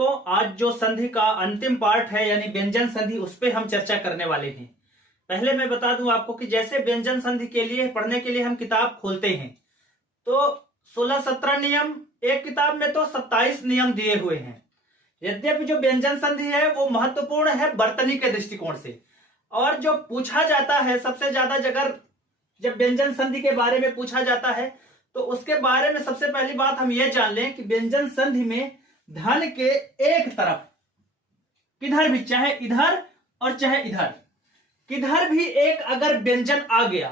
दर्शकों, आज जो संधि का अंतिम पार्ट है यानी व्यंजन संधि, उस पे हम चर्चा करने वाले हैं। पहले मैं बता दूं आपको कि जैसे व्यंजन संधि के लिए पढ़ने के लिए हम किताब खोलते हैं तो 16-17 नियम, एक किताब में तो 27 नियम दिए हुए हैं। यद्यपि जो व्यंजन संधि है वो महत्वपूर्ण है वर्तनी के दृष्टिकोण से, और जो पूछा जाता है सबसे ज्यादा जगह जब व्यंजन संधि के बारे में पूछा जाता है तो उसके बारे में सबसे पहली बात हम ये जान लें कि व्यंजन संधि में धन के एक तरफ किधर भी, चाहे इधर और चाहे इधर, किधर भी एक अगर व्यंजन आ गया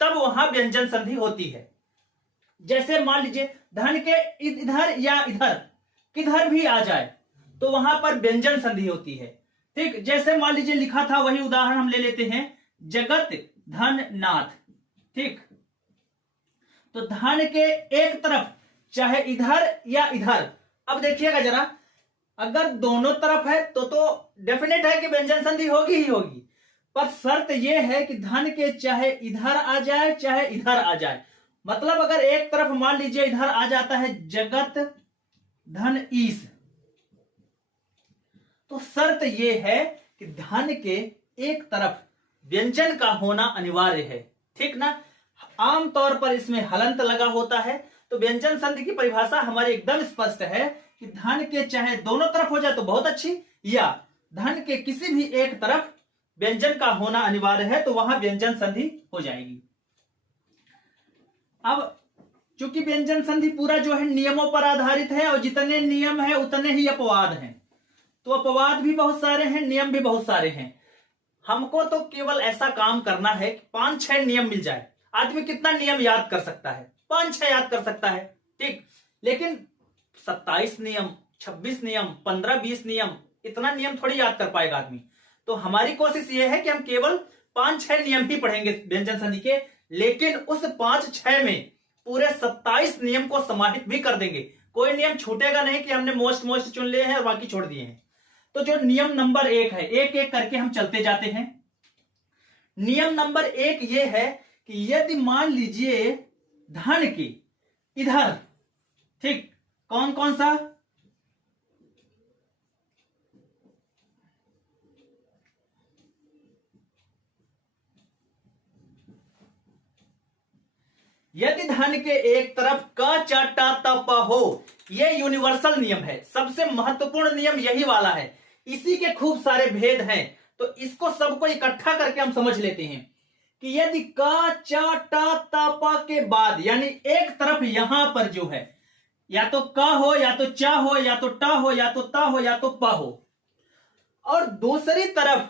तब वहां व्यंजन संधि होती है। जैसे मान लीजिए धन के इधर या इधर किधर भी आ जाए तो वहां पर व्यंजन संधि होती है। ठीक, जैसे मान लीजिए लिखा था, वही उदाहरण हम ले लेते हैं, जगत धन नाथ। ठीक, तो धन के एक तरफ चाहे इधर या इधर, अब देखिएगा जरा, अगर दोनों तरफ है तो डेफिनेट है कि व्यंजन संधि होगी ही होगी, पर शर्त यह है कि धन के चाहे इधर आ जाए चाहे इधर आ जाए। मतलब अगर एक तरफ मान लीजिए इधर आ जाता है जगत धन ईश, तो शर्त यह है कि धन के एक तरफ व्यंजन का होना अनिवार्य है। ठीक ना, आमतौर पर इसमें हलंत लगा होता है, तो व्यंजन संधि की परिभाषा हमारी एकदम स्पष्ट है कि धन के चाहे दोनों तरफ हो जाए तो बहुत अच्छी, या धन के किसी भी एक तरफ व्यंजन का होना अनिवार्य है तो वहां व्यंजन संधि हो जाएगी। अब चूंकि व्यंजन संधि पूरा जो है नियमों पर आधारित है और जितने नियम है उतने ही अपवाद हैं, तो अपवाद भी बहुत सारे हैं, नियम भी बहुत सारे हैं। हमको तो केवल ऐसा काम करना है कि 5-6 नियम मिल जाए। आदमी कितना नियम याद कर सकता है? 5-6 याद कर सकता है। ठीक, लेकिन 27 नियम, 26 नियम, 15-20 नियम, इतना नियम थोड़ी याद कर पाएगा आदमी। तो हमारी कोशिश यह है कि हम केवल 5-6 नियम ही पढ़ेंगे व्यंजन संधि के, लेकिन उस 5-6 में पूरे 27 नियम को समाहित भी कर देंगे। कोई नियम छूटेगा नहीं कि हमने मोस्ट चुन लिए हैं और बाकी छोड़ दिए हैं। तो जो नियम नंबर 1 है, एक एक करके हम चलते जाते हैं। नियम नंबर 1 ये है कि यदि मान लीजिए धन की इधर, ठीक, कौन कौन सा, यदि धन के एक तरफ क च ट त प हो, यह यूनिवर्सल नियम है, सबसे महत्वपूर्ण नियम यही वाला है। इसी के खूब सारे भेद हैं, तो इसको सबको इकट्ठा करके हम समझ लेते हैं कि यदि क च ट त प के बाद यानी एक तरफ यहां पर जो है या तो क हो या तो च हो या तो ट हो या तो त हो या तो प हो, और दूसरी तरफ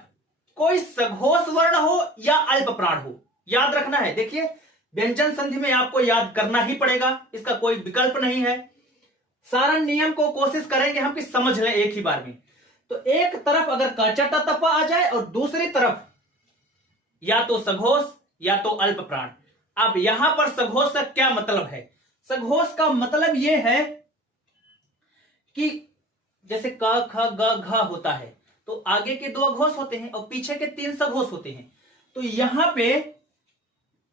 कोई सघोष वर्ण हो या अल्प प्राण हो। याद रखना है, देखिए व्यंजन संधि में आपको याद करना ही पड़ेगा, इसका कोई विकल्प नहीं है। सारा नियम को कोशिश करेंगे हम कि समझ लें एक ही बार में। तो एक तरफ अगर क च ट त प आ जाए और दूसरी तरफ या तो सघोष या तो अल्प प्राण। अब यहां पर सघोष का क्या मतलब है? सघोष का मतलब यह है कि जैसे क ख ग घ होता है तो आगे के 2 अघोष होते हैं और पीछे के 3 सघोष होते हैं। तो यहां पे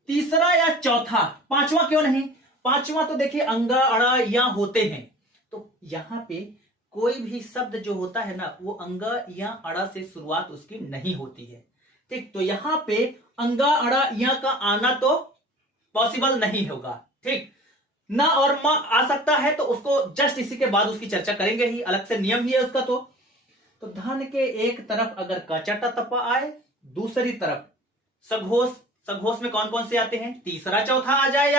तीसरा या चौथा, 5वां क्यों नहीं? 5वां तो देखिए अंगा अड़ा या होते हैं, तो यहां पे कोई भी शब्द जो होता है ना वो अंगा या अड़ा से शुरुआत उसकी नहीं होती है। ठीक, तो यहां पे अंगा अड़ा या का आना तो पॉसिबल नहीं होगा। ठीक, ना और म आ सकता है तो उसको जस्ट इसी के बाद उसकी चर्चा करेंगे ही, अलग से नियम ही है उसका। तो धन के एक तरफ अगर क च ट त प आए, दूसरी तरफ सघोष, सघोष में कौन कौन से आते हैं? तीसरा चौथा आ जाए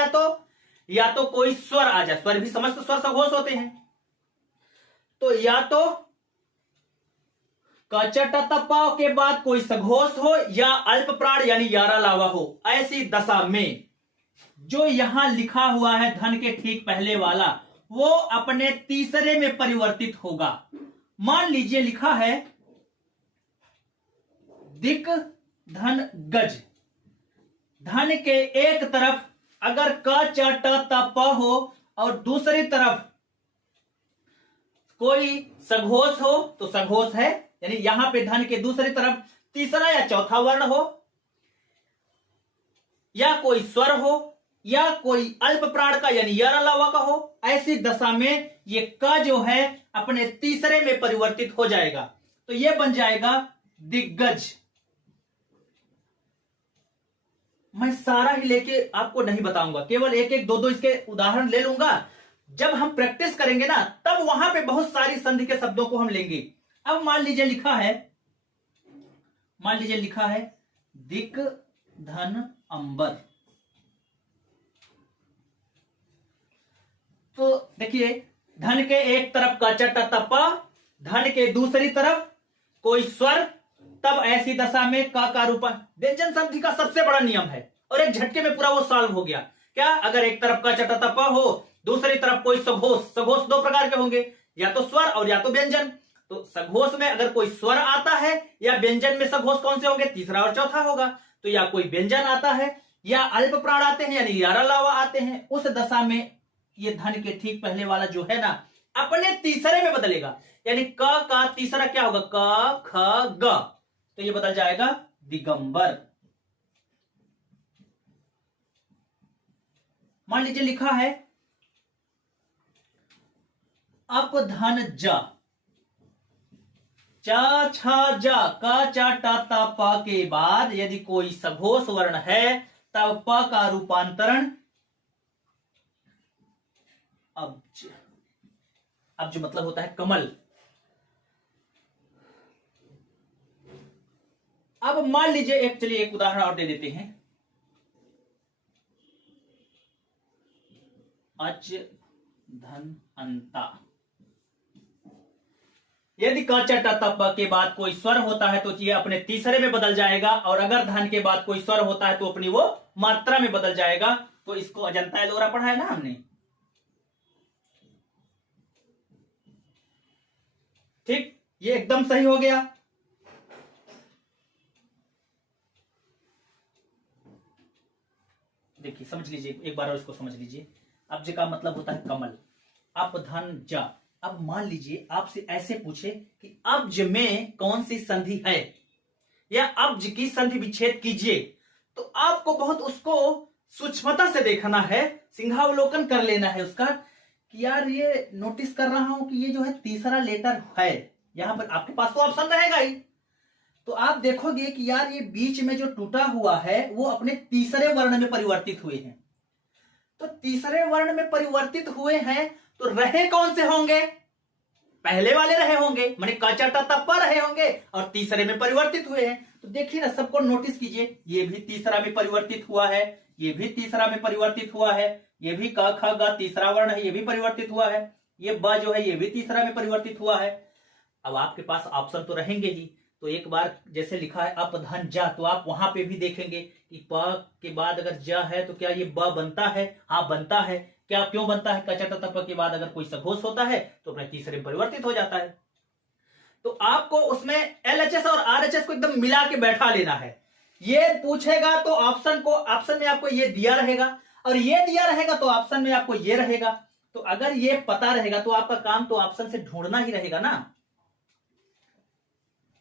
या तो कोई स्वर आ जाए, स्वर भी समस्त स्वर सघोष होते हैं, तो या तो क च ट त प के बाद कोई सघोष हो या अल्प प्राण यानी यारा लावा हो। ऐसी दशा में जो यहां लिखा हुआ है धन के ठीक पहले वाला वो अपने तीसरे में परिवर्तित होगा। मान लीजिए लिखा है दिक धन गज, धन के एक तरफ अगर क च ट त प हो और दूसरी तरफ कोई सघोष हो तो सघोष है, यानी यहां पे धन के दूसरी तरफ तीसरा या चौथा वर्ण हो या कोई स्वर हो या कोई अल्प प्राण का यानी यर अलावा का हो, ऐसी दशा में ये क जो है अपने तीसरे में परिवर्तित हो जाएगा, तो ये बन जाएगा दिग्गज। मैं सारा ही लेके आपको नहीं बताऊंगा, केवल एक एक दो दो इसके उदाहरण ले लूंगा। जब हम प्रैक्टिस करेंगे ना, तब वहां पे बहुत सारी संधि के शब्दों को हम लेंगे। अब मान लीजिए लिखा है दिक धन अंबर। तो देखिए, धन के एक तरफ का चट्टा तप्पा, धन के दूसरी तरफ कोई स्वर, तब ऐसी दशा में का रूपा। व्यंजन संधि का सबसे बड़ा नियम है और एक झटके में पूरा वो सॉल्व हो गया। क्या? अगर एक तरफ का चट्टा तप्पा हो, दूसरी तरफ कोई सघोष। सघोष दो प्रकार के होंगे, या तो स्वर और या तो व्यंजन। तो सघोष में अगर कोई स्वर आता है या व्यंजन में सघोष कौन से होंगे? तीसरा और चौथा होगा। तो या कोई व्यंजन आता है या अल्प प्राण आते हैं यानी यार अलावा आते हैं, उस दशा में ये धन के ठीक पहले वाला जो है ना अपने तीसरे में बदलेगा। यानी क का तीसरा क्या होगा? क ख ग, तो ये बदल जाएगा दिगंबर। मान लीजिए लिखा है अप धन जा, चा छा जा, का चा टा ता पा के बाद यदि कोई सघोष वर्ण है तब प का रूपांतरण अब जो मतलब होता है कमल। अब मान लीजिए चलिए एक उदाहरण और दे देते हैं। अच धन अंता, यदि क च ट त प के बाद कोई स्वर होता है तो ये अपने तीसरे में बदल जाएगा, और अगर धन के बाद कोई स्वर होता है तो अपनी वो मात्रा में बदल जाएगा। तो इसको अजंता एलोरा पढ़ा है ना हमने, ठीक? ये एकदम सही हो गया। देखिए समझ लीजिए एक बार और इसको समझ लीजिए। अब्ज का मतलब होता है कमल, अप धन जा। अब मान लीजिए आपसे ऐसे पूछे कि अब्ज में कौन सी संधि है या अब्ज की संधि विच्छेद कीजिए, तो आपको बहुत उसको सूक्ष्मता से देखना है, सिंहावलोकन कर लेना है उसका कि यार ये नोटिस कर रहा हूं कि ये जो है तीसरा लेटर है। यहां पर आपके पास तो ऑप्शन रहेगा ही, तो आप देखोगे कि यार ये बीच में जो टूटा हुआ है वो अपने तीसरे वर्ण में परिवर्तित हुए हैं। तो तीसरे वर्ण में परिवर्तित हुए हैं तो रहे कौन से होंगे? पहले वाले रहे होंगे, माने काचा टप्पा रहे होंगे, और तीसरे में परिवर्तित हुए हैं। तो देखिए ना, सबको नोटिस कीजिए, ये भी तीसरा में परिवर्तित हुआ है, ये भी तीसरा में परिवर्तित हुआ है, ये भी क ख ग तीसरा वर्ण है, ये भी परिवर्तित हुआ है, ये ब जो है ये भी तीसरा में परिवर्तित हुआ है। अब आपके पास ऑप्शन तो रहेंगे ही, तो एक बार जैसे लिखा है अप धन जा, तो आप वहां पे भी देखेंगे कि प के बाद अगर ज है तो क्या ये ब बनता है? हाँ बनता है। क्या क्यों बनता है? कचा तत्व के बाद अगर कोई सघोष होता है तो अपने तीसरे में परिवर्तित हो जाता है। तो आपको उसमें एलएचएस और आरएचएस को एकदम मिला के बैठा लेना है। ये पूछेगा तो ऑप्शन में आपको ये दिया रहेगा, और ये दिया रहेगा तो ऑप्शन में आपको ये रहेगा। तो अगर ये पता रहेगा तो आपका काम तो ऑप्शन से ढूंढना ही रहेगा ना।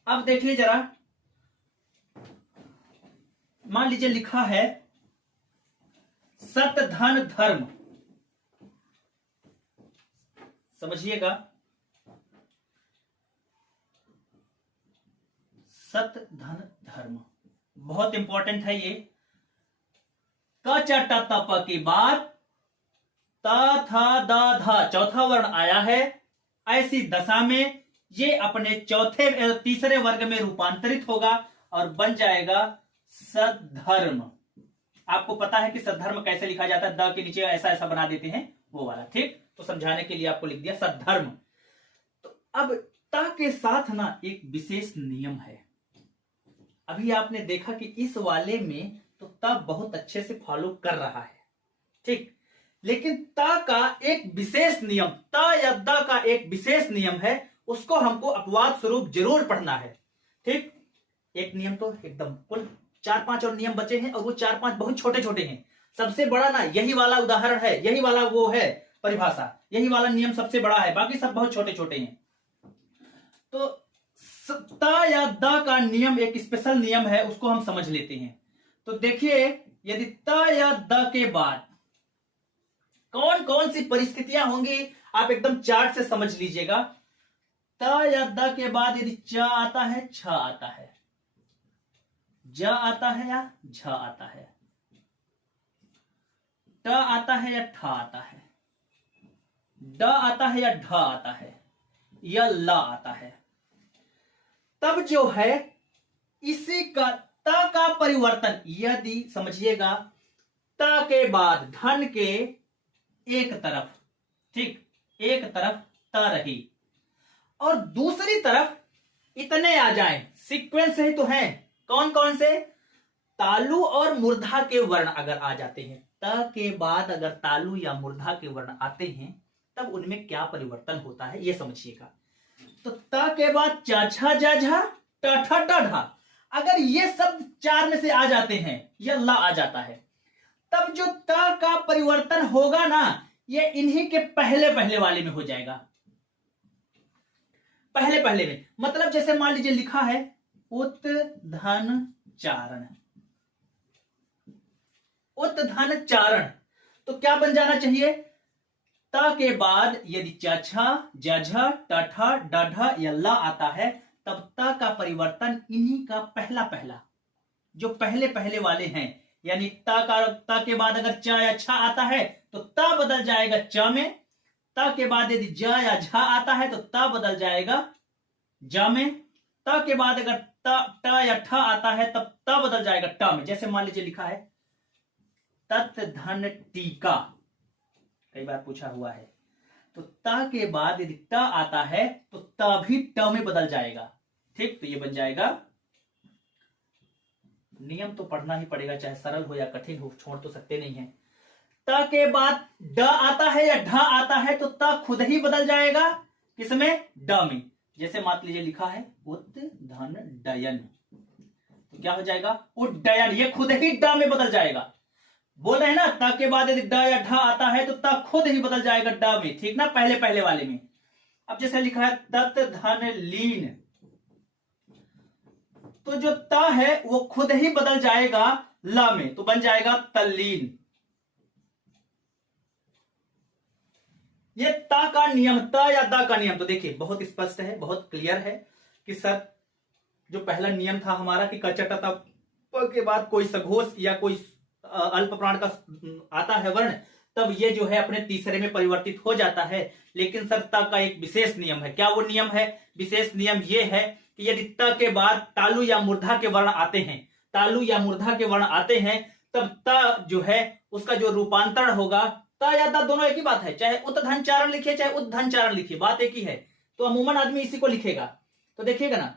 अब देखिए जरा, मान लीजिए लिखा है सत धन धर्म, समझिएगा, सत धन धर्म बहुत इंपॉर्टेंट है ये। क च ट त प के बाद त थ द ध चौथा वर्ण आया है, ऐसी दशा में ये अपने तीसरे वर्ग में रूपांतरित होगा और बन जाएगा सद्धर्म। आपको पता है कि सद्धर्म कैसे लिखा जाता है? द के नीचे ऐसा ऐसा बना देते हैं, वो वाला, ठीक? तो समझाने के लिए आपको लिख दिया सद्धर्म। तो अब ता के साथ ना एक विशेष नियम है। अभी आपने देखा कि इस वाले में तो ता बहुत अच्छे से फॉलो कर रहा है, ठीक? लेकिन ता का एक विशेष नियम, ता या द का एक विशेष नियम है, उसको हमको अपवाद स्वरूप जरूर पढ़ना है, ठीक? एक नियम तो एकदम कुल 4-5 और नियम बचे हैं, और वो 4-5 बहुत छोटे छोटे हैं। सबसे बड़ा ना यही वाला उदाहरण है, यही वाला वो है परिभाषा, यही वाला नियम सबसे बड़ा है, बाकी सब बहुत छोटे छोटे हैं। तो ता या द का नियम एक स्पेशल नियम है, उसको हम समझ लेते हैं। तो देखिए, यदि ता या द के बाद कौन कौन सी परिस्थितियां होंगी आप एकदम चार्ट से समझ लीजिएगा। त या द के बाद यदि च आता है, छ आता है, ज आता है या झ आता है, ट आता है या ठ आता है, ड आता है या ढ आता है, या ल आता है, तब जो है इसी का त का परिवर्तन, यदि समझिएगा त के बाद धन के एक तरफ, ठीक, एक तरफ त रही और दूसरी तरफ इतने आ जाएं, सीक्वेंस ही तो हैं, कौन कौन से, तालु और मूर्धा के वर्ण अगर आ जाते हैं, त के बाद अगर तालु या मूर्धा के वर्ण आते हैं तब उनमें क्या परिवर्तन होता है ये समझिएगा। तो त के बाद च छ ज झ ट ठ ड ढ, अगर ये शब्द चार में से आ जाते हैं, या ला आ जाता है, तब जो त का परिवर्तन होगा ना, ये इन्हीं के पहले पहले वाले में हो जाएगा। पहले पहले में मतलब जैसे मान लीजिए लिखा है उत धन चारण, उत धन चारण, तो क्या बन जाना चाहिए, त के बाद यदि च छ ज झ ट ठ ड ढ या ला आता है, तब त का परिवर्तन इन्हीं का पहला पहला, जो पहले पहले वाले हैं, यानी त के बाद अगर च या छ आता है तो त बदल जाएगा च में, त के बाद यदि ज या झ आता है तो त बदल जाएगा ज में, त के बाद अगर ट या ठ आता है तब त बदल जाएगा ट में। जैसे मान लीजिए लिखा है तत् धन टीका, कई बार पूछा हुआ है, तो त के बाद यदि ट आता है तो त भी ट में बदल जाएगा, ठीक, तो ये बन जाएगा, नियम तो पढ़ना ही पड़ेगा चाहे सरल हो या कठिन हो, छोड़ तो सकते नहीं है। त के बाद ड आता है या ढ आता है तो त खुद ही बदल जाएगा किसमें, ड में। जैसे मान लीजिए लिखा है उत धन डयन, तो क्या हो जाएगा, उड्डयन, ये खुद ही ड में बदल जाएगा। बोल रहे हैं ना त के बाद यदि ड या ढ आता है तो त खुद ही बदल जाएगा ड में, ठीक ना, पहले पहले वाले में। अब जैसे लिखा है तत् धन लीन, तो जो त है वो खुद ही बदल जाएगा ल में, तो बन जाएगा तल्लीन। ये त का नियम, त या द का नियम तो देखिए बहुत स्पष्ट है, बहुत क्लियर है कि सर जो पहला नियम था हमारा कि कचटता के बाद कोई सघोष या कोई अल्प प्राण का आता है वर्ण, तब ये जो है अपने तीसरे में परिवर्तित हो जाता है। लेकिन सर त का एक विशेष नियम है, क्या वो नियम है, विशेष नियम ये है कि यदि त के बाद तालु या मूर्धा के वर्ण आते हैं, तालु या मूर्धा के वर्ण आते हैं, तब त जो है उसका जो रूपांतरण होगा, त या द दोनों एक ही बात है, चाहे उत धन चारण लिखिए चाहे उत धन चारण लिखिए, बात एक ही है, तो अमूमन आदमी इसी को लिखेगा। तो देखिएगा ना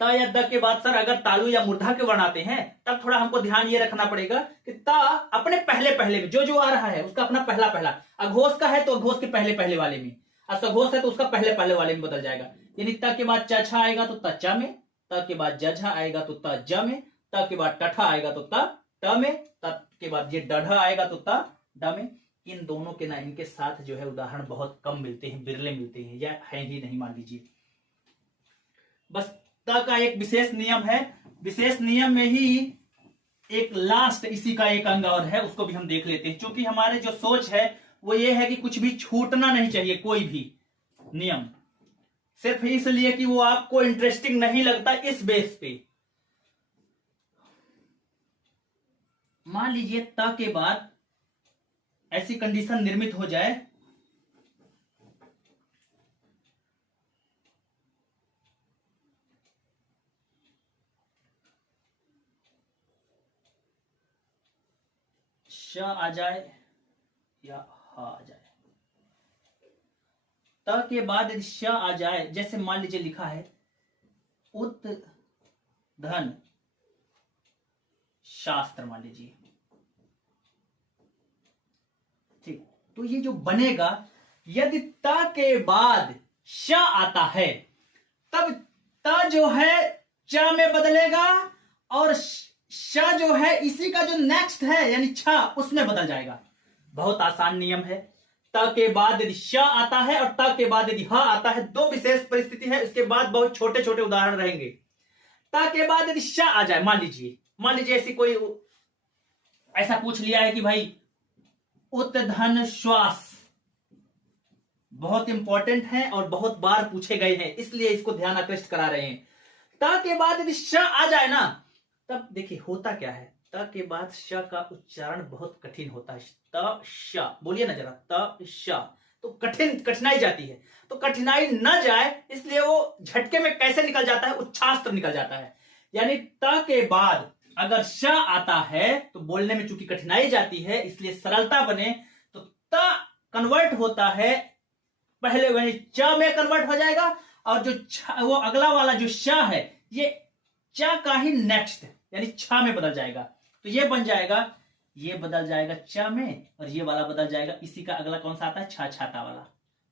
त या द के बाद सर अगर तालु या मूर्धा के वर्ण आते हैं तब थोड़ा हमको ध्यान ये रखना पड़ेगा कि त अपने पहले पहले में जो जो आ रहा है उसका अपना पहला पहला, अघोष का है तो अघोष के पहले पहले वाले में, असघोष है तो उसका पहले पहले वाले में बदल जाएगा। यानी त के बाद च छ आएगा तो त च में, त के बाद ज झ आएगा तो त ज में, त के बाद ट ठ आएगा तो त ट में, त के बाद ये ड ढ आएगा तो त ड में। इन दोनों के ना इनके साथ जो है उदाहरण बहुत कम मिलते हैं, बिरले मिलते हैं, या है ही नहीं मान लीजिए। बस त का एक विशेष नियम है, विशेष नियम में ही एक लास्ट इसी का एक अंग और है, उसको भी हम देख लेते हैं। क्योंकि हमारे जो सोच है वो ये है कि कुछ भी छूटना नहीं चाहिए, कोई भी नियम, सिर्फ इसलिए कि वो आपको इंटरेस्टिंग नहीं लगता इस बेस पे। मान लीजिए त के बाद ऐसी कंडीशन निर्मित हो जाए श आ जाए या ह आ जाए, त के बाद यदि श आ जाए, जैसे मान लीजिए लिखा है उत धन शास्त्र, मान लीजिए, ठीक, तो ये जो बनेगा यदि त के बाद श आता है तब त जो है च में बदलेगा और श जो है इसी का जो नेक्स्ट है यानी छ उसमें बदल जाएगा। बहुत आसान नियम है। त के बाद यदि श आता है और त के बाद यदि ह आता है, दो विशेष परिस्थिति है, इसके बाद बहुत छोटे छोटे उदाहरण रहेंगे। त के बाद यदि श आ जाए, मान लीजिए ऐसी कोई ऐसा पूछ लिया है कि भाई उत्धन श्वास बहुत इंपॉर्टेंट है और बहुत बार पूछे गए हैं, इसलिए इसको ध्यान आकृष्ट करा रहे हैं। त के बाद यदि श आ जाए ना, तब देखिए होता क्या है, त के बाद श का उच्चारण बहुत कठिन होता है। त श बोलिए ना जरा, त श तो कठिनाई जाती है। तो कठिनाई न जाए इसलिए वो झटके में कैसे निकल जाता है, उच्छ्वास निकल जाता है। यानी त के बाद अगर श आता है तो बोलने में चूंकि कठिनाई जाती है, इसलिए सरलता बने तो त कन्वर्ट होता है, पहले वही च में कन्वर्ट हो जाएगा, और जो वो अगला वाला जो श है ये च का ही नेक्स्ट यानी छ में बदल जाएगा। तो ये बन जाएगा, ये बदल जाएगा च में, और ये वाला बदल जाएगा, इसी का अगला कौन सा आता है, छ छाता वाला।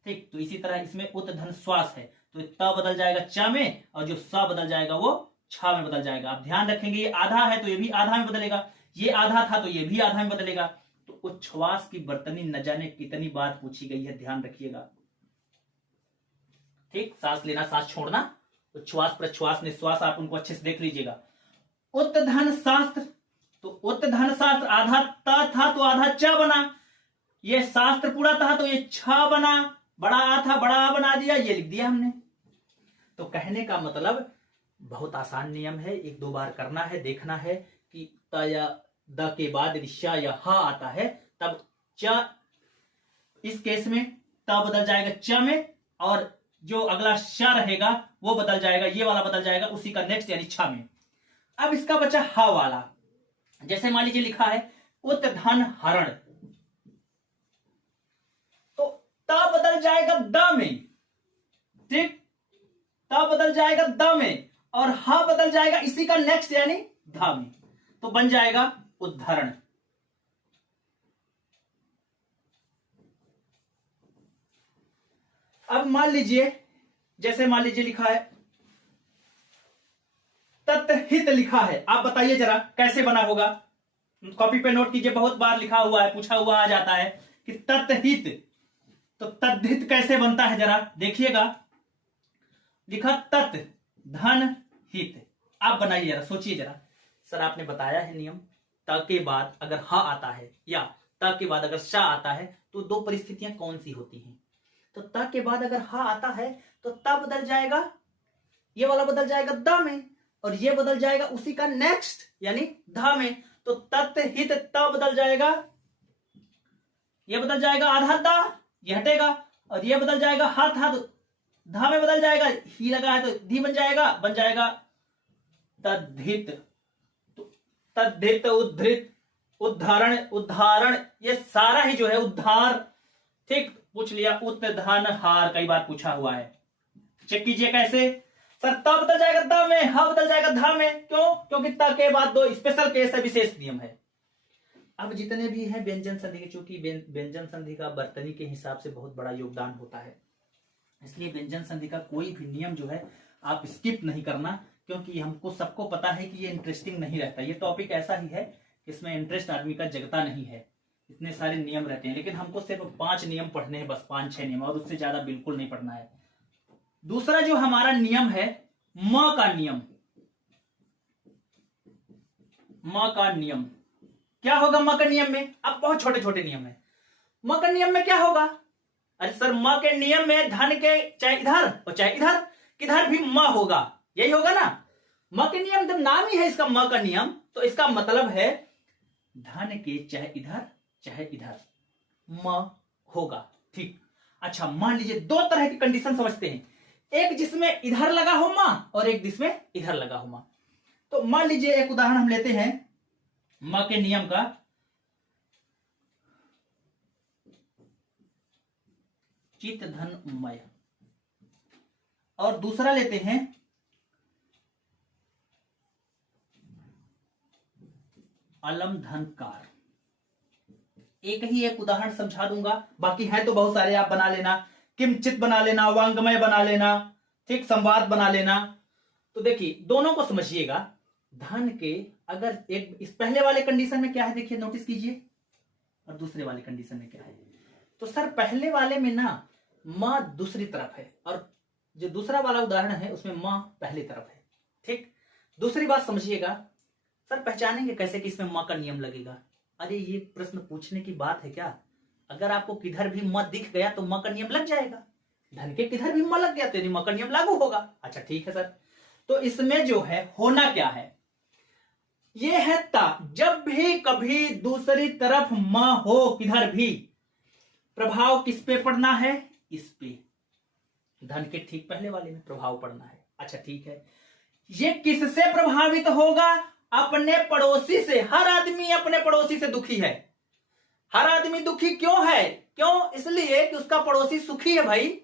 ठीक, तो इसी तरह इसमें उत्धन श्वास है, तो त बदल जाएगा च में, और जो स बदल जाएगा वो छ में बदल जाएगा। आप ध्यान रखेंगे ये आधा है तो ये भी आधा में बदलेगा, ये आधा था तो ये भी आधा में बदलेगा। तो उच्छ्वास की बर्तनी न जाने कितनी बार पूछी गई है, ध्यान रखिएगा। ठीक, सांस लेना सांस छोड़ना, उच्छ्वास प्रश्वास निश्वास, आप उनको अच्छे से देख लीजिएगा। उत्धन शास्त्र, तो उत्धन शास्त्र आधा त था तो आधा च बना, ये शास्त्र पूरा था तो ये छ बना, बड़ा आ था बड़ा आ बना दिया, ये लिख दिया हमने। तो कहने का मतलब बहुत आसान नियम है, एक दो बार करना है, देखना है कि त या द के बाद यदि श या ह आता है तब च, इस केस में त बदल जाएगा च में, और जो अगला श रहेगा वो बदल जाएगा, ये वाला बदल जाएगा उसी का नेक्स्ट यानी छ में। अब इसका बचा ह वाला, जैसे मान लीजिए लिखा है उत्धन हरण, तो त बदल जाएगा द में, ठीक, त बदल जाएगा द में, और ह बदल जाएगा इसी का नेक्स्ट यानी ध में, तो बन जाएगा उद्धरण। अब मान लीजिए, जैसे मान लीजिए लिखा है तत्हित लिखा है, आप बताइए जरा कैसे बना होगा, कॉपी पे नोट कीजिए, बहुत बार लिखा हुआ है, पूछा हुआ आ जाता है कि तत्हित, तो तद्धित कैसे बनता है जरा देखिएगा। लिखा तत् धन हित, आप बनाइए जरा, सोचिए जरा। सर आपने बताया है नियम, त के बाद अगर ह आता है या त के बाद अगर श आता है तो दो परिस्थितियां कौन सी होती हैं। तो त के बाद अगर ह आता है तो त बदल जाएगा, ये वाला बदल जाएगा द में, और ये बदल जाएगा उसी का नेक्स्ट यानी ध में, तो तत् हित त बदल जाएगा, ये बदल जाएगा आधा द, ये हटेगा, और ये बदल जाएगा हा था तो ध में बदल जाएगा, ही लगा है तो धी बन जाएगा तद्धित। तो तद्धित, उद्धृत, उद्धारण, उद्धारण, ये सारा ही जो है उद्धार। ठीक, पूछ लिया उत्धन हार, कई बार पूछा हुआ है, चेक कीजिए कैसे। सर त बदल जाएगा द में, ह बदल जाएगा ध में, क्यों, क्योंकि त के बाद दो स्पेशल केस है, विशेष नियम है। अब जितने भी हैं व्यंजन संधि के, चूंकि व्यंजन संधि का बर्तनी के हिसाब से बहुत बड़ा योगदान होता है, इसलिए व्यंजन संधि का कोई भी नियम जो है आप स्किप नहीं करना, क्योंकि हमको सबको पता है कि ये इंटरेस्टिंग नहीं रहता। ये टॉपिक ऐसा ही है, इसमें इंटरेस्ट आदमी का जगता नहीं है, इतने सारे नियम रहते हैं, लेकिन हमको सिर्फ 5 नियम पढ़ने हैं, बस 5-6 नियम, और उससे ज्यादा बिल्कुल नहीं पढ़ना है। दूसरा जो हमारा नियम है म का नियम, म का नियम क्या होगा। म के नियम में अब बहुत छोटे छोटे नियम है। म के नियम में क्या होगा, अरे सर म के नियम में धन के चाहे इधर और चाहे इधर, किधर भी म होगा, यही होगा ना। म के नियम जब नाम ही है इसका म का नियम, तो इसका मतलब है धन के चाहे इधर म होगा। ठीक, अच्छा मान लीजिए दो तरह की कंडीशन समझते हैं, एक जिसमें इधर लगा हो म और एक जिसमें इधर लगा हो म। तो मान लीजिए एक उदाहरण हम लेते हैं म के नियम का, चित धन मय, और दूसरा लेते हैं अलम धन कार। एक उदाहरण समझा दूंगा, बाकी है तो बहुत सारे, आप बना लेना, किमचित बना लेना, वांगमय बना लेना, ठीक, संवाद बना लेना। तो देखिए दोनों को समझिएगा। धन के अगर एक इस पहले वाले कंडीशन में क्या है, देखिए नोटिस कीजिए, और दूसरे वाले कंडीशन में क्या है। तो सर पहले वाले में ना म दूसरी तरफ है, और जो दूसरा वाला उदाहरण है उसमें म पहली तरफ है। ठीक, दूसरी बात समझिएगा। सर पहचानेंगे कैसे कि इसमें म का नियम लगेगा। अरे ये प्रश्न पूछने की बात है क्या, अगर आपको किधर भी म दिख गया तो म का नियम लग जाएगा। धन के किधर भी म लग गया तो म का नियम लागू होगा। अच्छा ठीक है सर, तो इसमें जो है होना क्या है, ये है ता। जब भी कभी दूसरी तरफ म हो किधर भी, प्रभाव किस पे पड़ना है, इस पे, धन के ठीक पहले वाले में प्रभाव पड़ना है। अच्छा ठीक है, ये किससे प्रभावित होगा, अपने पड़ोसी से। हर आदमी अपने पड़ोसी से दुखी है। हर आदमी दुखी क्यों है, क्यों, इसलिए कि उसका पड़ोसी सुखी है भाई।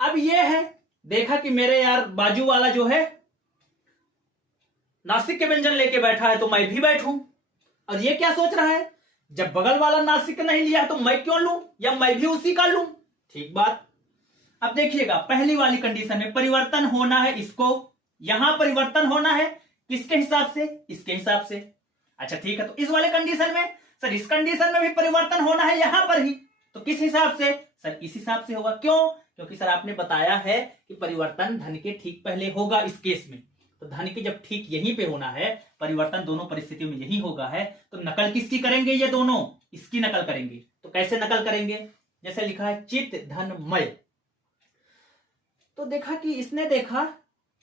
अब ये है, देखा कि मेरे यार बाजू वाला जो है नासिक के व्यंजन लेके बैठा है तो मैं भी बैठूं, और ये क्या सोच रहा है, जब बगल वाला नासिक नहीं लिया तो मैं क्यों लूं, या मैं भी उसी का लूं। ठीक बात। अब देखिएगा, पहली वाली कंडीशन में परिवर्तन होना है इसको, यहां परिवर्तन होना है किसके हिसाब से, इसके हिसाब से। अच्छा ठीक है, तो इस वाले कंडीशन में सर, इस कंडीशन में भी परिवर्तन होना है यहां पर ही, तो किस हिसाब से, सर इस हिसाब से होगा। क्यों, क्योंकि सर आपने बताया है कि परिवर्तन धन के ठीक पहले होगा इस केस में, तो धन के जब ठीक यहीं पे होना है, परिवर्तन दोनों परिस्थितियों में यही होगा है, तो नकल किसकी करेंगे, ये दोनों इसकी नकल करेंगे। तो कैसे नकल करेंगे, जैसे लिखा है चित धन मय, तो देखा कि इसने देखा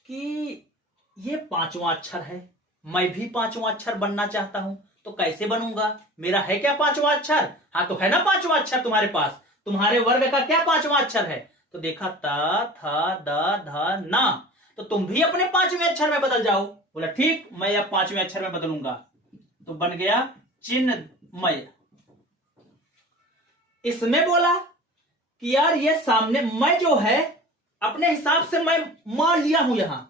कि ये पांचवा अक्षर है, मैं भी पांचवा अक्षर बनना चाहता हूं, तो कैसे बनूंगा, मेरा है क्या पांचवा अक्षर, हाँ तो है ना पांचवा अक्षर तुम्हारे पास, तुम्हारे वर्ग का क्या पांचवा अक्षर है, तो देखा ता था दा धा ना, तो तुम भी अपने पांचवें अक्षर में बदल जाओ। बोला ठीक, मैं अब पांचवें अक्षर में बदलूंगा, तो बन गया चिन्मय। इसमें बोला कि यार ये सामने मैं जो है अपने हिसाब से मैं मान लिया हूं यहां,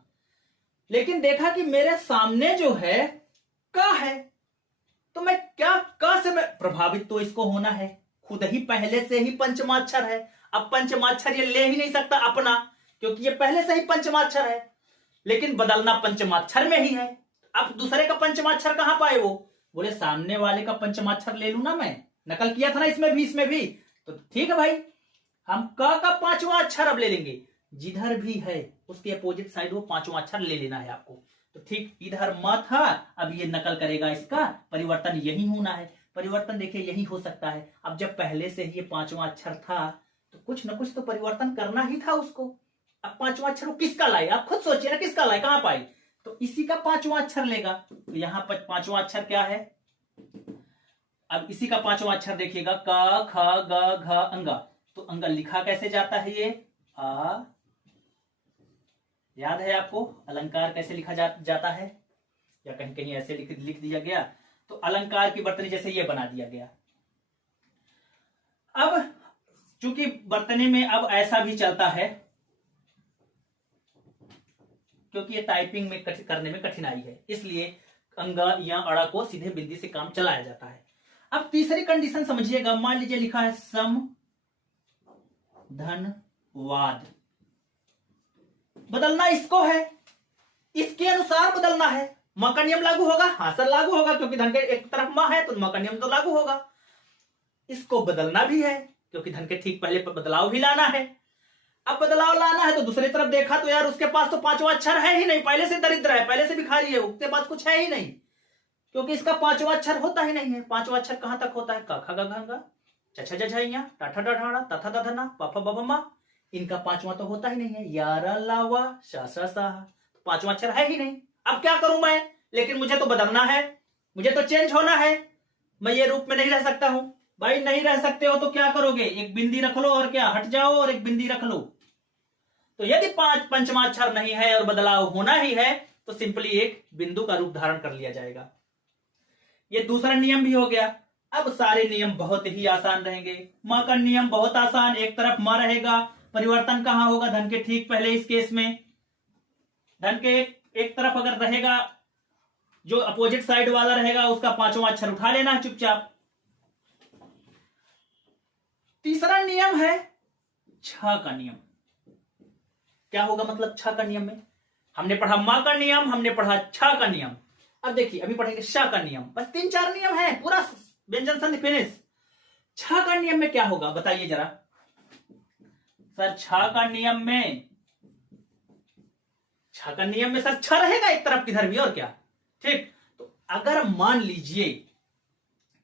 लेकिन देखा कि मेरे सामने जो है का है, तो मैं क्या का से मैं प्रभावित तो इसको होना है, खुद ही पहले से ही पंचमाक्षर है। अब पंचमाक्षर ये ले ही नहीं सकता अपना, क्योंकि ये पहले से ही पंचमाक्षर है, लेकिन बदलना पंचमाक्षर में ही है। अब दूसरे का पंचमाक्षर कहां पाए वो, बोले सामने वाले का पंचमाक्षर ले लू ना, मैं नकल किया था ना इसमें भी, तो ठीक है भाई, हम का पांचवा अक्षर अब ले लेंगे, जिधर भी है उसके अपोजिट साइड वो पांचवा अक्षर ले लेना है आपको। तो ठीक इधर म था, अब ये नकल करेगा इसका, परिवर्तन यही होना है, परिवर्तन देखिए यही हो सकता है। अब जब पहले से ही ये पांचवा अक्षर था तो कुछ ना कुछ तो परिवर्तन करना ही था उसको। अब पांचवा अक्षर वो किसका लाए, आप खुद सोचिए ना, किसका लाए, कहां पाए, तो इसी का पांचवा अक्षर लेगा। तो यहां पर पांचवा अक्षर क्या है, अब इसी का पांचवा अक्षर देखिएगा, क ख ग घ अंगा, तो अंगा लिखा कैसे जाता है, ये आ, याद है आपको अलंकार कैसे लिखा जाता है, या कहीं कहीं ऐसे लिख दिया गया, तो अलंकार की वर्तनी जैसे ये बना दिया गया। अब चूंकि वर्तनी में अब ऐसा भी चलता है, क्योंकि ये टाइपिंग में करने में कठिनाई है, इसलिए अंगा या अड़ा को सीधे बिंदी से काम चलाया जाता है। अब तीसरी कंडीशन समझिएगा, मान लीजिए लिखा है सम धन वाद, बदलना इसको है, इसके अनुसार बदलना है। म का नियम लागू होगा, हाँ सर लागू होगा, क्योंकि धन के एक तरफ म है तो म का नियम तो लागू होगा। इसको बदलना भी है, क्योंकि धन के ठीक पहले पर बदलाव भी लाना है। अब बदलाव लाना है तो दूसरी तरफ देखा तो यार उसके पास तो पांचवा अक्षर है ही नहीं, पहले से दरिद्र है, पहले से भिखारी है, उसके पास कुछ है ही नहीं, क्योंकि इसका पांचवा अक्षर होता ही नहीं है। पांचवा अक्षर कहां तक होता है, क ख ग घ छ छ झ टाठा डढ़ा तथा दधना प फ ब भ म, इनका पांचवा तो होता ही नहीं है, यारा लावा शा सा सा, पांचवा अक्षर है ही नहीं। अब क्या करूं मैं, लेकिन मुझे तो बदलना है, मुझे तो चेंज होना है, मैं ये रूप में नहीं रह सकता हूं। भाई नहीं रह सकते हो तो क्या करोगे, एक बिंदी रख लो और क्या, हट जाओ और एक बिंदी रख लो। तो यदि पंचमाक्षर नहीं है और बदलाव होना ही है तो सिंपली एक बिंदु का रूप धारण कर लिया जाएगा। ये दूसरा नियम भी हो गया। अब सारे नियम बहुत ही आसान रहेंगे। म का नियम बहुत आसान, एक तरफ म रहेगा, परिवर्तन कहां होगा, धन के ठीक पहले। इस केस में धन के एक तरफ अगर रहेगा, जो अपोजिट साइड वाला रहेगा उसका पांचवा अक्षर उठा लेना है चुपचाप। तीसरा नियम है छ का नियम। क्या होगा मतलब छ का नियम में, हमने पढ़ा म का नियम, हमने पढ़ा छ का नियम, अब देखिए अभी पढ़ेंगे श का नियम। बस 3-4 नियम है, पूरा व्यंजन संधि फिनिश। छ का नियम में क्या होगा बताइए जरा सर। छ का नियम में सर छ रहेगा एक तरफ किधर भी, और क्या, ठीक। तो अगर मान लीजिए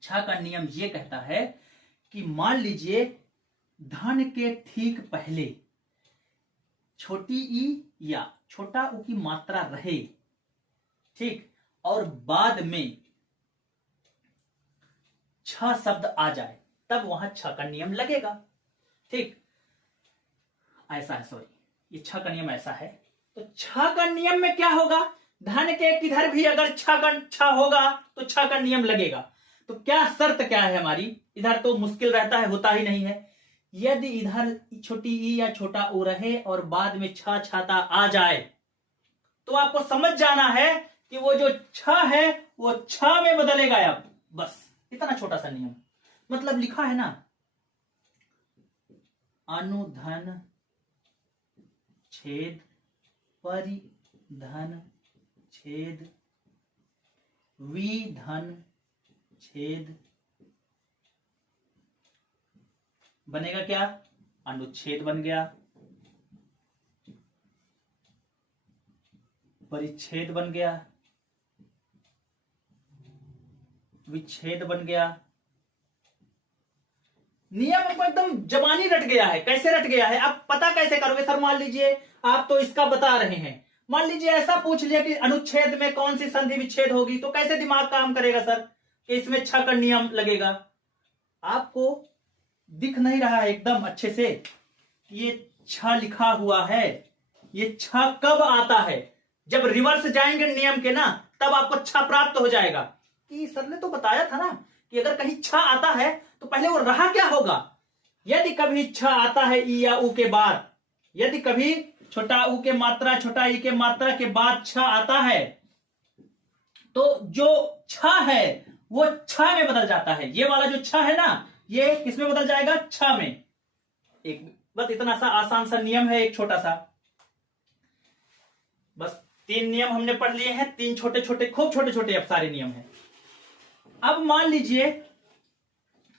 छ का नियम ये कहता है कि मान लीजिए धन के ठीक पहले छोटी ई या छोटा ऊ की मात्रा रहे, ठीक, और बाद में छ शब्द आ जाए, तब वहां छ का नियम लगेगा। ठीक, ऐसा है, सॉरी, ये छ का नियम ऐसा है। तो छ का नियम में क्या होगा, धन के किधर भी अगर छ होगा तो छ का नियम लगेगा। तो क्या शर्त क्या है हमारी, इधर तो मुश्किल रहता है, होता ही नहीं है। यदि इधर छोटी ई या छोटा ऊ रहे और बाद में छ छाता आ जाए, तो आपको समझ जाना है कि वो जो छ है वो छ में बदलेगा। अब बस इतना छोटा सा नियम, मतलब लिखा है ना, अनुधन छेद परिधन छेद विधन छेद, बनेगा क्या, अनुच्छेद बन गया, परिच्छेद बन गया, विच्छेद बन गया। नियम हमको एकदम जबानी रट गया है। कैसे रट गया है, आप पता कैसे करोगे सर? मान लीजिए आप तो इसका बता रहे हैं, मान लीजिए ऐसा पूछ लिया कि अनुच्छेद में कौन सी संधि विच्छेद होगी, तो कैसे दिमाग काम करेगा सर कि इसमें छ का नियम लगेगा? आपको दिख नहीं रहा है एकदम अच्छे से, ये छ लिखा हुआ है, ये छ कब आता है? जब रिवर्स जाएंगे नियम के ना, तब आपको छ प्राप्त हो जाएगा। कि सर ने तो बताया था ना कि अगर कहीं छ आता है तो पहले वो रहा क्या होगा। यदि कभी छ आता है ई या ऊ के बाद, यदि कभी छोटा ऊ के मात्रा छोटा ई के मात्रा के बाद छ आता है, तो जो छ है वो छ में बदल जाता है। ये वाला जो छ है ना, ये किसमें बदल जाएगा, छ में। एक बस इतना सा आसान सा नियम है, एक छोटा सा। बस 3 नियम हमने पढ़ लिए हैं, 3 छोटे छोटे, खूब छोटे छोटे अब सारे नियम हैं। अब मान लीजिए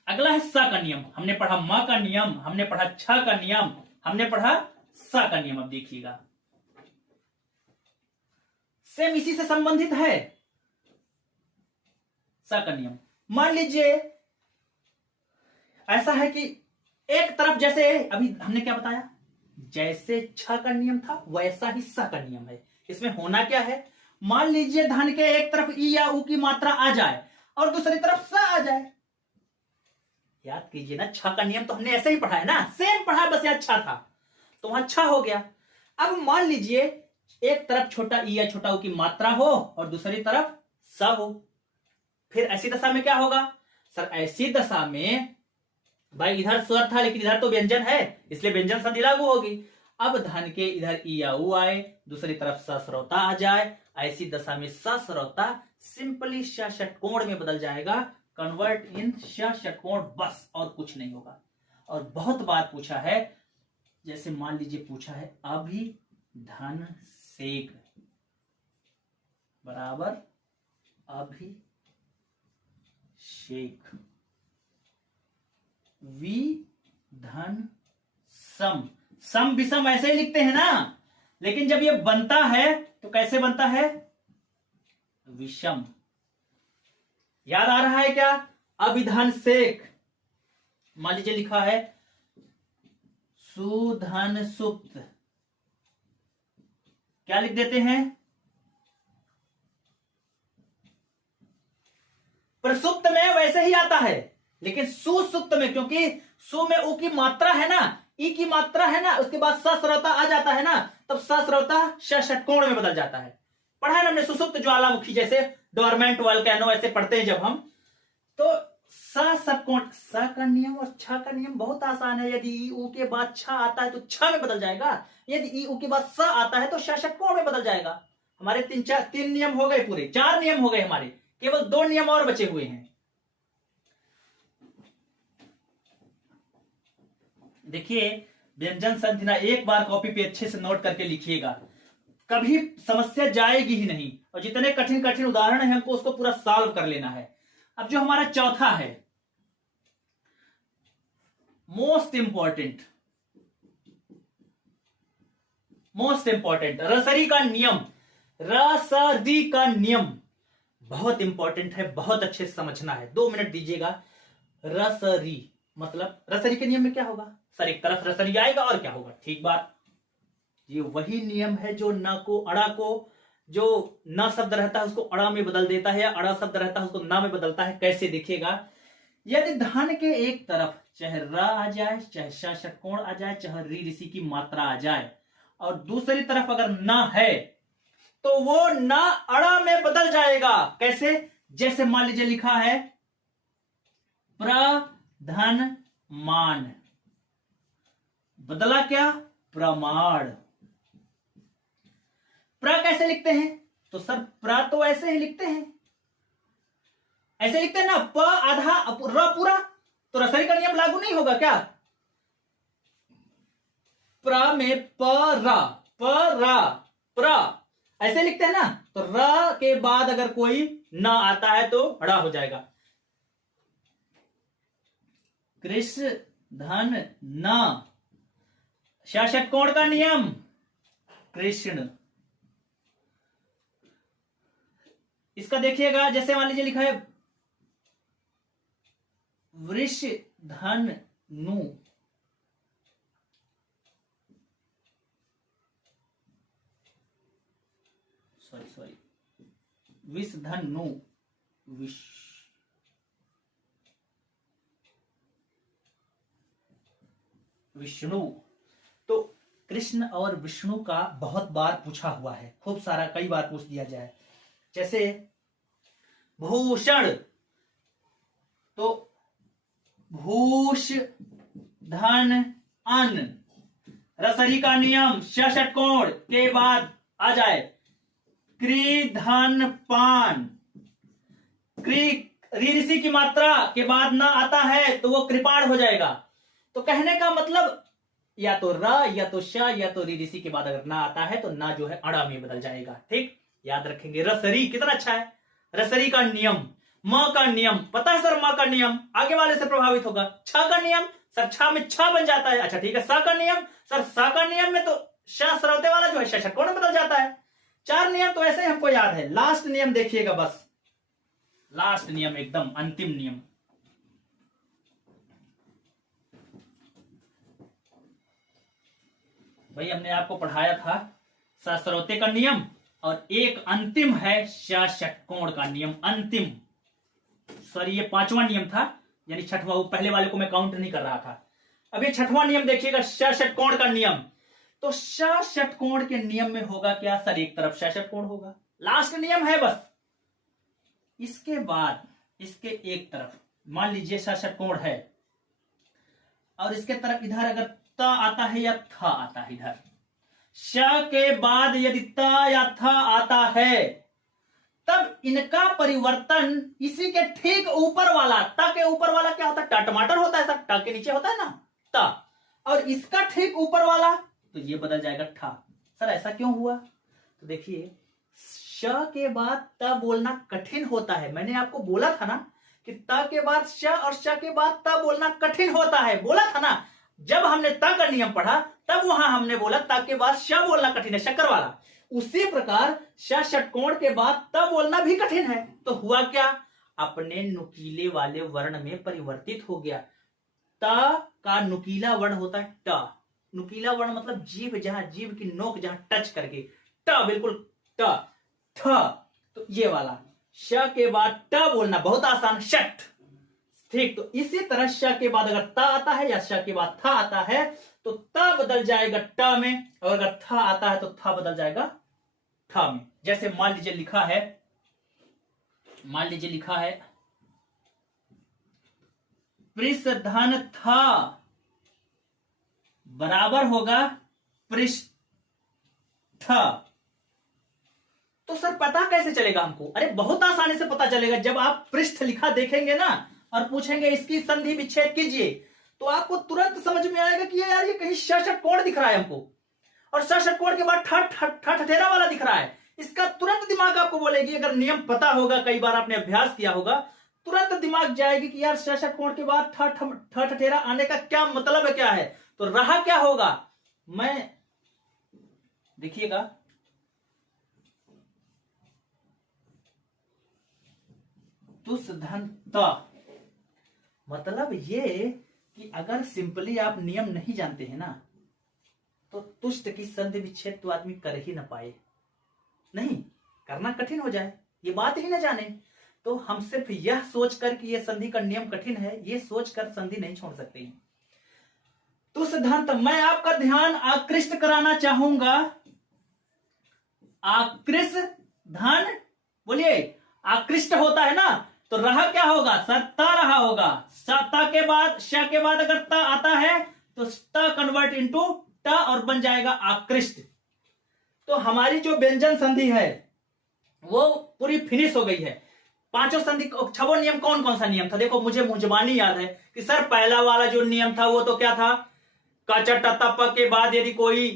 अगला है स का नियम। हमने पढ़ा म का नियम, हमने पढ़ा छ का नियम, हमने पढ़ा स का नियम। अब देखिएगा, सेम इसी से संबंधित है स का नियम। मान लीजिए ऐसा है कि एक तरफ, जैसे अभी हमने क्या बताया, जैसे छ का नियम था वैसा ही स का नियम है। इसमें होना क्या है, मान लीजिए धन के एक तरफ ई या ऊ की मात्रा आ जाए और दूसरी तरफ स आ जाए। याद कीजिए ना, छ का नियम तो हमने ऐसे ही पढ़ा है ना, सेम पढ़ा, बस यहाँ छ था तो वहां छ हो गया। अब मान लीजिए एक तरफ छोटा ई या छोटा ऊ की मात्रा हो और दूसरी तरफ स हो, फिर ऐसी दशा में क्या होगा सर? ऐसी दशा में भाई इधर स्वर था लेकिन इधर तो व्यंजन है, इसलिए व्यंजन संधि लागू होगी। अब धन के इधर ई या ऊ आए, दूसरी तरफ सश्रौता आ जाए, ऐसी दशा में सश्रौता सिंपली श षटकोण में बदल जाएगा, कन्वर्ट इन श षटकोण, बस और कुछ नहीं होगा। और बहुत बार पूछा है, जैसे मान लीजिए पूछा है अभिधन सेक बराबर अभिषेक विधन सम। सम विषम ऐसे ही लिखते हैं ना, लेकिन जब ये बनता है तो कैसे बनता है, विषम। याद आ रहा है क्या, अभिधन सेक। मान लीजिए लिखा है सुधन सुप्त, क्या लिख देते हैं, प्रसुप्त में वैसे ही आता है, लेकिन सुसुप्त में, क्योंकि सु में ऊ की मात्रा है ना, ई की मात्रा है ना, उसके बाद सश्रौता आ जाता है ना, तब सश्रौता श षटकोण में बदल जाता है। पढ़ा है ना हमने, सुसुप्त ज्वालामुखी, जैसे डोरमेंट वोल्केनो ऐसे पढ़ते हैं जब हम, तो स षटकोण। स का नियम और छ का नियम बहुत आसान है। यदि ई ऊ के बाद छ आता है तो छ में बदल जाएगा, यदि ई ऊ के बाद स आता है तो श षटकोण में बदल जाएगा। हमारे 3 नियम हो गए, पूरे 4 नियम हो गए हमारे, केवल 2 नियम और बचे हुए हैं। देखिए व्यंजन संधि ना, एक बार कॉपी पे अच्छे से नोट करके लिखिएगा, कभी समस्या जाएगी ही नहीं। और जितने कठिन कठिन उदाहरण है हमको उसको पूरा सॉल्व कर लेना है। अब जो हमारा चौथा है, मोस्ट इंपॉर्टेंट रसरी का नियम। रसरी का नियम बहुत इंपॉर्टेंट है, बहुत अच्छे से समझना है। 2 मिनट दीजिएगा। रसरी मतलब रसरी के नियम में क्या होगा सर, एक तरफ रसरी आएगा और क्या होगा, ठीक बात। ये वही नियम है जो न को अड़ा को, जो न शब्द रहता है उसको अड़ा में बदल देता है, या अड़ा शब्द रहता है उसको ना में बदलता है। कैसे देखिएगा, यदि धन के एक तरफ चाहे र आ जाए, चाहे श षटकोण आ जाए, चाहे री ऋषि की मात्रा आ जाए, और दूसरी तरफ अगर न है तो वो न अड़ा में बदल जाएगा। कैसे, जैसे मान लीजिए लिखा है प्रधन मान, बदला क्या, प्रमाण। प्र कैसे लिखते हैं, तो सर प्र तो ऐसे ही लिखते हैं, ऐसे लिखते हैं ना, प आधा र पूरा, तो रसरी का नियम लागू नहीं होगा क्या। प्र में प्र ऐसे लिखते हैं ना, तो र के बाद अगर कोई न आता है तो अड़ा हो जाएगा। कृष्ण धन न, षटकोण का नियम कृष्ण। इसका देखिएगा, जैसे मान लीजिए लिखा है वृष धन नु, सॉरी विष धन नु, विष्णु। तो कृष्ण और विष्णु का बहुत बार पूछा हुआ है, खूब सारा, कई बार पूछ दिया जाए। जैसे भूषण, तो भूष धन अन, रसरी का नियम षटकोण के बाद आ जाए, क्री धन पान, क्री री ऋषि की मात्रा के बाद ना आता है तो वो कृपाण हो जाएगा। तो कहने का मतलब या तो र या तो श या तो री ऋषि के बाद अगर ना आता है तो ना जो है अड़ा में बदल जाएगा। ठीक, याद रखेंगे। रसरी कितना अच्छा है, रसरी का नियम, म का नियम पता है सर, म का नियम आगे वाले से प्रभावित होगा। छ का नियम सर, छ में छ बन जाता है। अच्छा ठीक है, स का नियम सर, स का नियम में तो श सरवते वाला जो है षटकोण में बदल जाता है। 4 नियम तो ऐसे ही हमको याद है। लास्ट नियम देखिएगा, बस लास्ट नियम, एकदम अंतिम नियम। भाई हमने आपको पढ़ाया था सरवते का नियम, और एक अंतिम है षटकोण का नियम, अंतिम। सॉरी ये 5वां नियम था, यानी छठवां, पहले वाले को मैं काउंट नहीं कर रहा था। अब ये 6वां नियम देखिएगा, षटकोण का नियम। तो षटकोण के नियम में होगा क्या सर, एक तरफ षटकोण होगा, लास्ट नियम है बस। इसके बाद इसके एक तरफ मान लीजिए षटकोण है, और इसके तरफ इधर अगर त आता है या थ आता है, इधर श के बाद यदि त या थ आता है, तब इनका परिवर्तन इसी के ठीक ऊपर वाला, त के ऊपर वाला क्या होता है, टमाटर होता है सर, ट के नीचे होता है ना त, और इसका ठीक ऊपर वाला तो ये बदल जाएगा ठा। सर ऐसा क्यों हुआ, तो देखिए श के बाद त बोलना कठिन होता है। मैंने आपको बोला था ना कि त के बाद श और श के बाद त बोलना कठिन होता है, बोला था ना। जब हमने त का नियम पढ़ा तब वहां हमने बोला त के बाद श बोलना कठिन है, शक्कर वाला। उसी प्रकार षटकोण के बाद त बोलना भी कठिन है। तो हुआ क्या, अपने नुकीले वाले वर्ण में परिवर्तित हो गया। त का नुकीला वर्ण होता है ट, नुकीला वर्ण मतलब जीभ, जहां जीभ की नोक जहां टच करके, ट बिल्कुल ट। ठ तो ये वाला, श के बाद ट बोलना बहुत आसान, शट। ठीक, तो इसी तरह श के बाद अगर त आता है या श के बाद थ आता है तो त बदल जाएगा ट में, और अगर थ आता है तो थ बदल जाएगा ठ में। जैसे मान लीजिए लिखा है, मान लीजिए लिखा है पृष्ठधन था बराबर होगा पृष्ठ। तो सर पता कैसे चलेगा हमको, अरे बहुत आसानी से पता चलेगा। जब आप पृष्ठ लिखा देखेंगे ना और पूछेंगे इसकी संधि विच्छेद कीजिए, तो आपको तुरंत समझ में आएगा कि यार ये कहीं षटकोण दिख रहा है हमको, और षटकोण के बाद ठठेरा वाला दिख रहा है। इसका तुरंत दिमाग आपको बोलेगी, अगर नियम पता होगा, कई बार आपने अभ्यास किया होगा, तुरंत दिमाग जाएगी कि यार षटकोण के बाद ठठेरा आने का क्या मतलब है, क्या है। तो रहा क्या होगा, मैं देखिएगा तुस धन त, मतलब ये कि अगर सिंपली आप नियम नहीं जानते हैं ना, तो तुष्ट की संधि विच्छेद तो आदमी कर ही ना पाए, नहीं करना कठिन हो जाए, ये बात ही ना जाने, तो हम सिर्फ यह सोचकर कि यह संधि का नियम कठिन है, ये सोचकर संधि नहीं छोड़ सकते हैं। तो सिद्धांत मैं आपका ध्यान आकृष्ट कराना चाहूंगा। आकृष्ट धन बोलिए, आकृष्ट होता है ना, तो रहा क्या होगा, सत्ता रहा होगा। सत्ता के बाद श के बाद अगर ता आता है तो ता कन्वर्ट इनटू टा और बन जाएगा आकृष्ट। तो हमारी जो व्यंजन संधि है वो पूरी फिनिश हो गई है। पांचों संधि छवो नियम कौन कौन सा नियम था, देखो मुझे मुंजबानी याद है कि सर पहला वाला जो नियम था वो तो क्या था, काचा टप्पा के बाद यदि कोई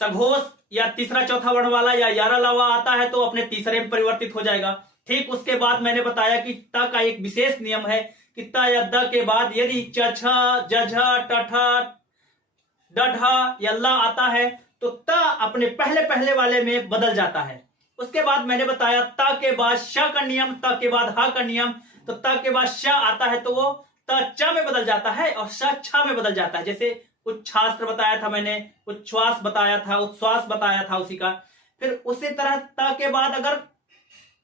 सघोष या तीसरा चौथा वर्ण वाला या यारा लावा आता है तो अपने तीसरे में परिवर्तित हो जाएगा। ठीक उसके बाद मैंने बताया कि त का एक विशेष नियम है कि त या द के बाद यदि चछ जझ टठ डढ़ या ला आता है तो त अपने पहले पहले वाले में बदल जाता है। उसके बाद मैंने बताया त के बाद श का नियम, त के बाद ह का नियम, तो त के बाद श आता है तो वो त च में बदल जाता है और श छ में बदल जाता है। जैसे उच्छ्वास्त्र बताया था मैंने, उच्छ्वास बताया था, उच्छ्वास बताया था उसी का। फिर उसी तरह त के बाद अगर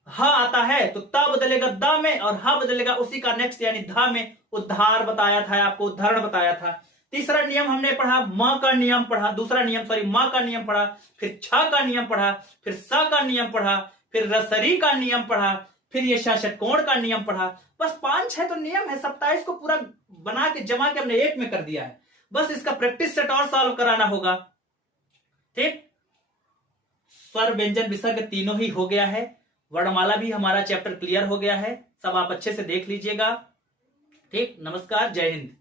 ह आता है तो त बदलेगा द में और ह बदलेगा उसी का नेक्स्ट यानी ध में। उद्धार बताया था आपको, उदाहरण बताया था। तीसरा नियम हमने पढ़ा, म का नियम पढ़ा, दूसरा नियम सॉरी म का नियम पढ़ा, फिर छ का नियम पढ़ा, फिर स का नियम पढ़ा, फिर रसरी का नियम पढ़ा, फिर ये षटकोण का नियम पढ़ा। बस 5-6 तो नियम है, 27 को पूरा बना के जमा के हमने एक में कर दिया है। बस इसका प्रैक्टिस सेट और सॉल्व कराना होगा। ठीक, स्वर व्यंजन विसर्ग तीनों ही हो गया है, वर्णमाला भी हमारा चैप्टर क्लियर हो गया है। सब आप अच्छे से देख लीजिएगा। ठीक, नमस्कार, जय हिंद।